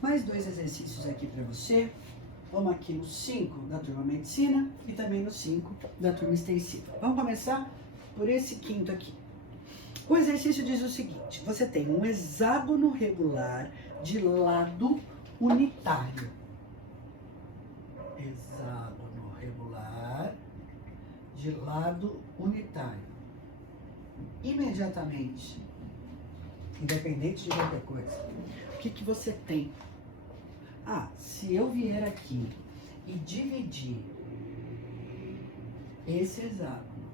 Mais 2 exercícios aqui para você. Vamos aqui no 5 da turma Medicina e também no 5 da turma Extensiva. Vamos começar por esse quinto aqui. O exercício diz o seguinte: você tem um hexágono regular de lado unitário. Hexágono regular de lado unitário. Imediatamente, independente de qualquer coisa, o que você tem? Se eu vier aqui e dividir esse hexágono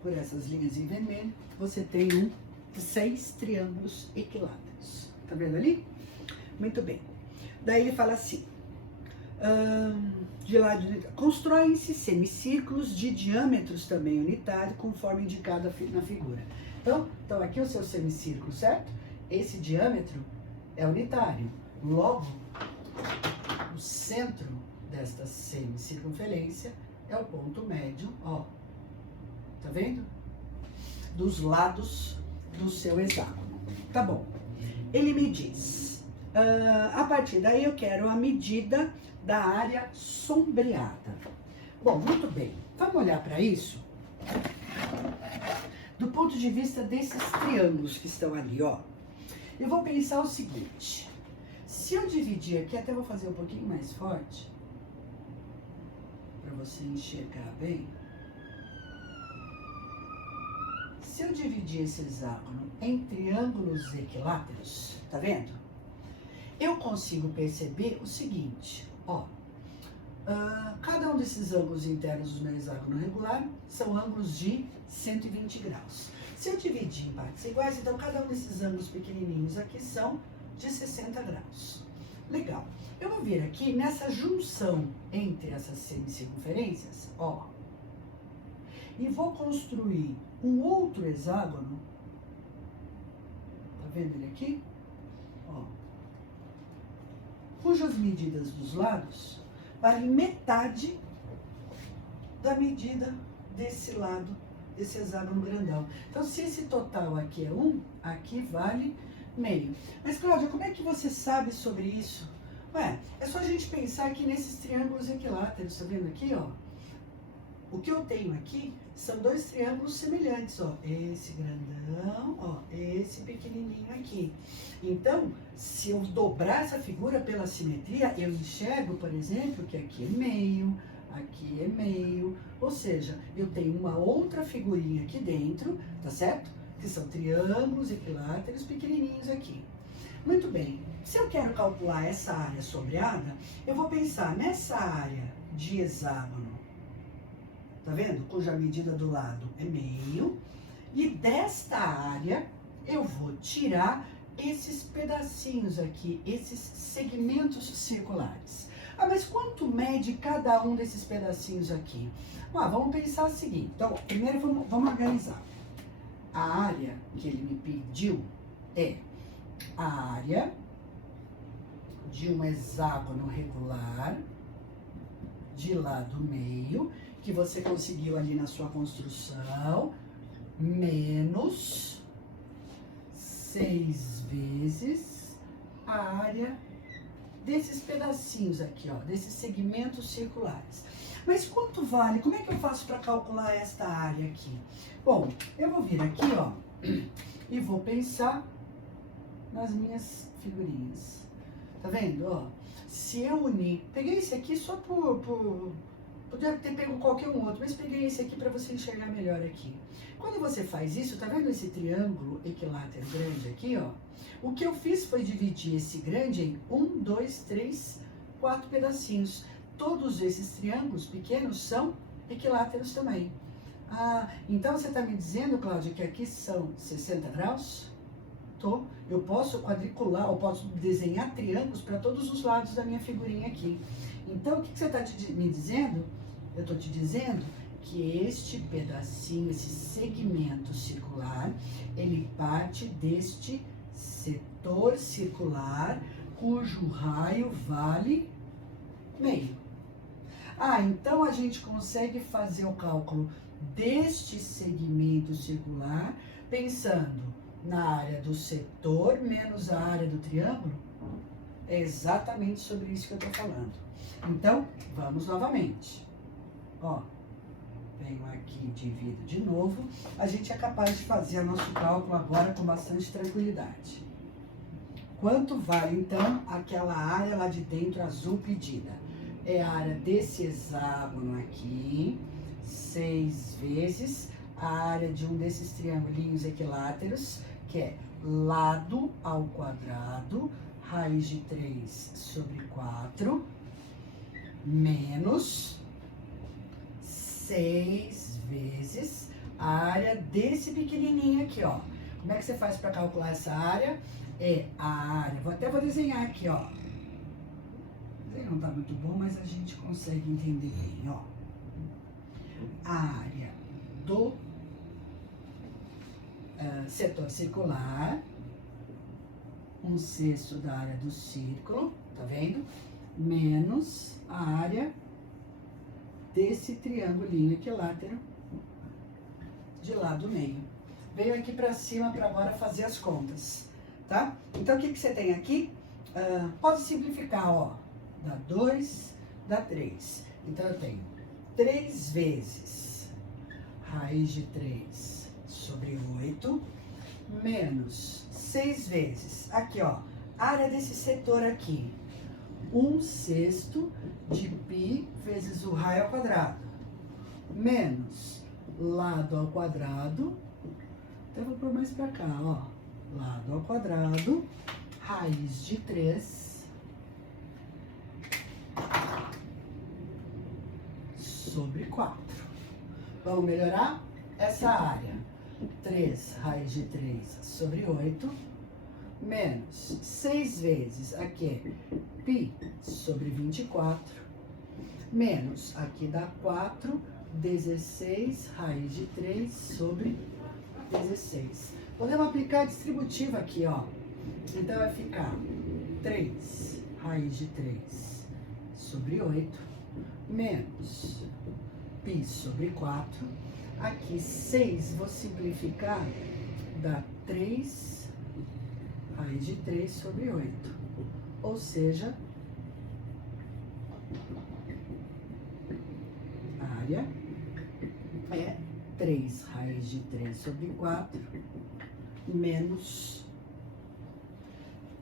por essas linhas em vermelho, você tem 6 triângulos equiláteros. Tá vendo ali? Muito bem. Daí ele fala assim, de lado unitário, constroem-se semicírculos de diâmetros também unitários, conforme indicado na figura. Então aqui é o seu semicírculo, certo? Esse diâmetro é unitário. Logo, o centro desta semicircunferência é o ponto médio, ó. Tá vendo? Dos lados do seu hexágono. Tá bom. Ele me diz, a partir daí eu quero a medida da área sombreada. Bom, muito bem. Vamos olhar para isso? Do ponto de vista desses triângulos que estão ali, ó. Eu vou pensar o seguinte. Se eu dividir aqui, até vou fazer um pouquinho mais forte, para você enxergar bem. Se eu dividir esse hexágono em triângulos equiláteros, tá vendo? Eu consigo perceber o seguinte, ó. Cada um desses ângulos internos do meu hexágono regular são ângulos de 120 graus. Se eu dividir em partes iguais, então cada um desses ângulos pequenininhos aqui são de 60 graus. Legal. Eu vou vir aqui nessa junção entre essas semicircunferências, ó, e vou construir um outro hexágono. Tá vendo ele aqui? Ó. Cujas medidas dos lados vale metade da medida desse lado, desse hexágono grandão. Então, se esse total aqui é 1, aqui vale meio. Mas, Cláudia, como é que você sabe sobre isso? É só a gente pensar aqui nesses triângulos equiláteros, tá vendo aqui, ó? O que eu tenho aqui são 2 triângulos semelhantes, ó. Esse grandão, ó, esse pequenininho aqui. Então, se eu dobrar essa figura pela simetria, eu enxergo, por exemplo, que aqui é meio, ou seja, eu tenho uma outra figurinha aqui dentro, tá certo? Que são triângulos equiláteros pequenininhos aqui. Muito bem, se eu quero calcular essa área sombreada, eu vou pensar nessa área de hexágono, tá vendo? Cuja medida do lado é meio. E desta área, eu vou tirar esses pedacinhos aqui, esses segmentos circulares. Mas quanto mede cada um desses pedacinhos aqui? Vamos pensar o seguinte. Então, primeiro vamos organizar. A área que ele me pediu é a área de um hexágono regular de lado meio, que você conseguiu ali na sua construção, menos 6 vezes a área desses pedacinhos aqui, ó, desses segmentos circulares. Mas quanto vale? Como é que eu faço para calcular esta área aqui? Bom, eu vou vir aqui, ó, e vou pensar nas minhas figurinhas. Tá vendo, ó? Se eu unir, peguei esse aqui só podia ter pego qualquer um outro, mas peguei esse aqui para você enxergar melhor aqui. Quando você faz isso, tá vendo esse triângulo equilátero grande aqui, ó? O que eu fiz foi dividir esse grande em 1, 2, 3, 4 pedacinhos. Todos esses triângulos pequenos são equiláteros também. Então você está me dizendo, Cláudia, que aqui são 60 graus? Eu posso quadricular, eu posso desenhar triângulos para todos os lados da minha figurinha aqui. Então, o que você está me dizendo? Eu estou te dizendo que este pedacinho, esse segmento circular, ele parte deste setor circular, cujo raio vale meio. Então a gente consegue fazer o cálculo deste segmento circular pensando na área do setor menos a área do triângulo? É exatamente sobre isso que eu estou falando. Então, vamos novamente. Ó, venho aqui e divido de novo. A gente é capaz de fazer o nosso cálculo agora com bastante tranquilidade. Quanto vale, então, aquela área lá de dentro azul pedida? É a área desse hexágono aqui, 6 vezes a área de um desses triangulinhos equiláteros, que é lado ao quadrado, raiz de 3 sobre 4, menos 6 vezes a área desse pequenininho aqui, ó. Como é que você faz para calcular essa área? É a área, vou desenhar aqui, ó. O desenho não tá muito bom, mas a gente consegue entender bem, ó. A área do setor circular, 1/6 da área do círculo, tá vendo? Menos a área desse triangulinho equilátero de lá do meio. Veio aqui para cima para agora fazer as contas, tá? Então, o que você tem aqui? Pode simplificar, ó. Dá 2, dá 3. Então, eu tenho 3 vezes raiz de 3 sobre 8, menos 6 vezes, aqui ó, área desse setor aqui, 1/6 de π vezes o raio ao quadrado, menos lado ao quadrado, então eu vou pôr mais pra cá, ó, lado ao quadrado, raiz de 3 sobre 4. Vamos melhorar essa área. 3 raiz de 3 sobre 8, menos 6 vezes, aqui é π sobre 24, menos, aqui dá 4, 16 raiz de 3 sobre 16. Podemos aplicar a distributiva aqui, ó. Então, vai ficar 3 raiz de 3 sobre 8, menos π sobre 4. Aqui, 6, vou simplificar, dá 3 raiz de 3 sobre 8. Ou seja, a área é 3 raiz de 3 sobre 4, menos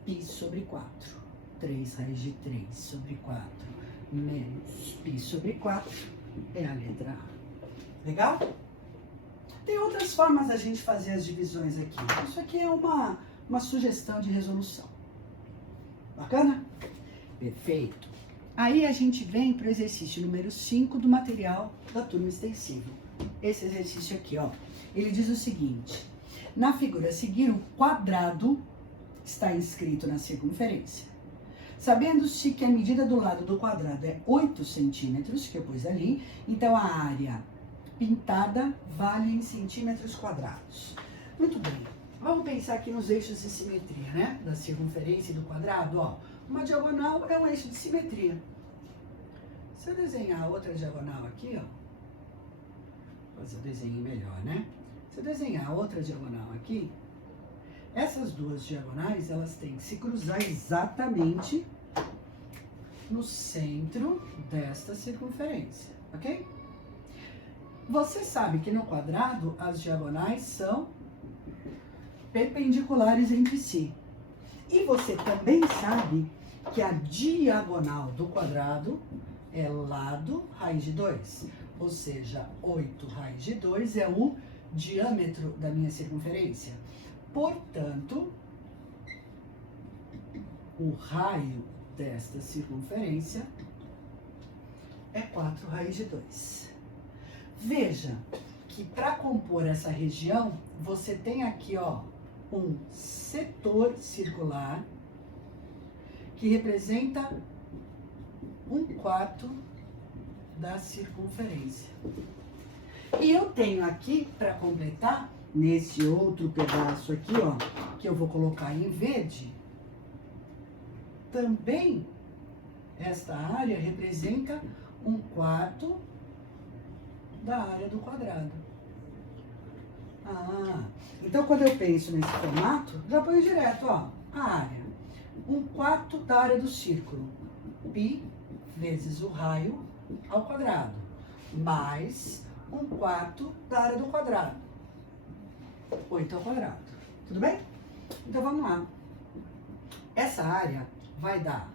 π sobre 4. 3 raiz de 3 sobre 4, menos π sobre 4, é a letra A. Legal? Tem outras formas da gente fazer as divisões aqui. Isso aqui é uma sugestão de resolução. Bacana? Perfeito. Aí a gente vem para o exercício número 5 do material da turma extensiva. Esse exercício aqui, ó. Ele diz o seguinte. Na figura a seguir, o quadrado está inscrito na circunferência. Sabendo-se que a medida do lado do quadrado é 8 centímetros, que eu pus ali, então a área pintada vale em centímetros quadrados. Muito bem, vamos pensar aqui nos eixos de simetria, né? Da circunferência e do quadrado, ó. Uma diagonal é um eixo de simetria. Se eu desenhar outra diagonal aqui, ó, fazer o desenho melhor, né? Se eu desenhar outra diagonal aqui, essas duas diagonais, elas têm que se cruzar exatamente no centro desta circunferência, ok? Você sabe que no quadrado as diagonais são perpendiculares entre si. E você também sabe que a diagonal do quadrado é lado raiz de 2. Ou seja, 8 raiz de 2 é o diâmetro da minha circunferência. Portanto, o raio desta circunferência é 4 raiz de 2. Veja que para compor essa região, você tem aqui, ó, um setor circular que representa 1/4 da circunferência. E eu tenho aqui, para completar, nesse outro pedaço aqui, ó, que eu vou colocar em verde, também esta área representa 1/4 da área do quadrado. Então quando eu penso nesse formato, já ponho direto, ó, a área. 1/4 da área do círculo. Π vezes o raio ao quadrado. Mais 1/4 da área do quadrado. 8 ao quadrado. Tudo bem? Então vamos lá. Essa área vai dar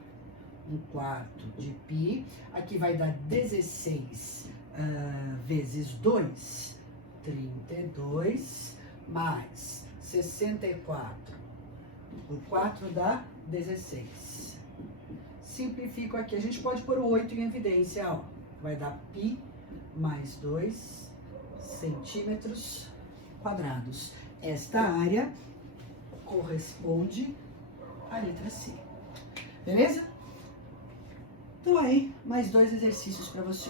1/4 de π. Aqui vai dar 16 vezes 2. 32 mais 64. O 4 dá 16. Simplifico aqui. A gente pode pôr o 8 em evidência, ó. Vai dar π mais 2 centímetros quadrados. Esta área corresponde à letra C. Beleza? Então aí, mais 2 exercícios para você.